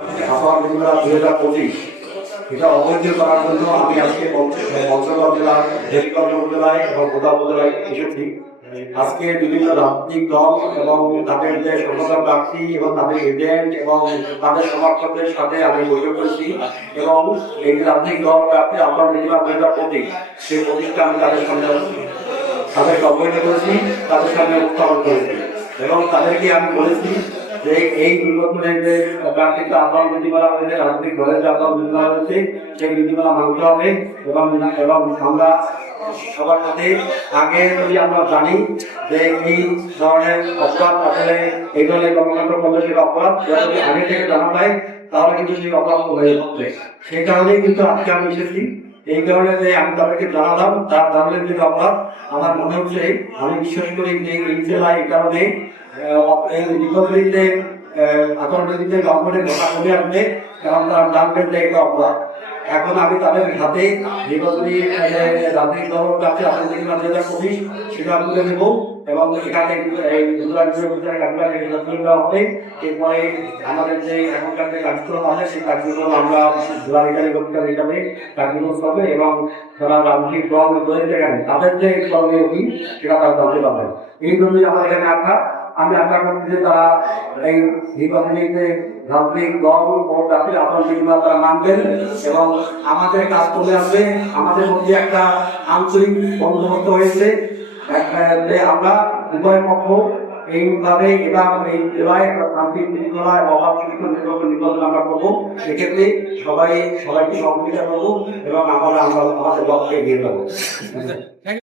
আবহাওয়া বিধিমালা 2025 এটা অবৈধ করার জন্য আমি আজকে পঞ্চগড় জেলার দেবীগঞ্জ উপজেলায় এবং গোদা উপজেলায় এসেছি। আজকে বিভিন্ন রাজনৈতিক দল এবং তাদের যে সংসদ প্রার্থী এবং তাদের এজেন্ট এবং তাদের সমর্থকদের সাথে আমি বৈঠক করেছি এবং এই রাজনৈতিক দল প্রার্থী আবহাওয়া বিধিমালা 2025 সেই প্রতিষ্ঠা আমি তাদের সামনে অবহিত করেছি, তাদের সামনে উত্থাপন করেছি এবং তাদেরকে আমি বলেছি যে এই নির্বাচনের যে প্রার্থিত আহ্বান বিধিমালা হয়েছে, রাজনৈতিক দলের যে আহ্বান বিধিমালা হয়েছে সেই বিধিমালা মানতে হবে এবং আমরা সবার সাথে আগে যদি আমরা জানি যে এই ধরনের অপরাধ আসলে এই ধরনের কর্মকাণ্ড করলে সেটা অপরাধ যদি আগে থেকে জানা যায় তাহলে কিন্তু সেই অপরাধ হয়ে যাচ্ছে। সেই কারণেই কিন্তু আজকে আমি এসেছি। এই কারণে যে আমি তাদেরকে জানালাম তার জানলে যে অপরাধ আমার মনে হচ্ছে, আমি বিশ্বাস করি যে এই জেলায় এই কারণে রিপাবলিকদের আতঙ্কবাদীদের গভর্নমেন্টের কথা কমে আসবে এবং তারা জানবেন যে এটা অপরাধ। এখন আমি তাদের হাতে রিপাবলিক রাজনৈতিক দলের কাছে আপনাদের পুলিশ সেটা তুলে দেব এবং এখানে হবে। এরপরে আমাদের যে এখনকার যে কার্যক্রম আছে সেই কার্যক্রম আমরা জেলাধিকারী কর্মচারী হিসাবে কার্যক্রম হবে এবং যারা রাজনৈতিক দল রয়েছে এখানে তাদের যে কর্মী সেটা তারা জানতে পারবেন। এই জন্যই আমার এখানে আমি আশা করছি যে তারা এই রিপাবলিকে রাজনৈতিক দল ও জাতির আতঙ্কবাদ তারা মানবেন এবং আমাদের কাজ করে আসবে। আমাদের মধ্যে একটা আঞ্চলিক বন্দোবস্ত হয়েছে যে আমরা উভয় পক্ষ এইভাবে এবং এই জেলায় শান্তির শৃঙ্খলায় অভাব নির্বাচন আমরা করবো। সেক্ষেত্রে সবাইকে সহযোগিতা করবো এবং আমাদের লক্ষ্যে এগিয়ে যাবো।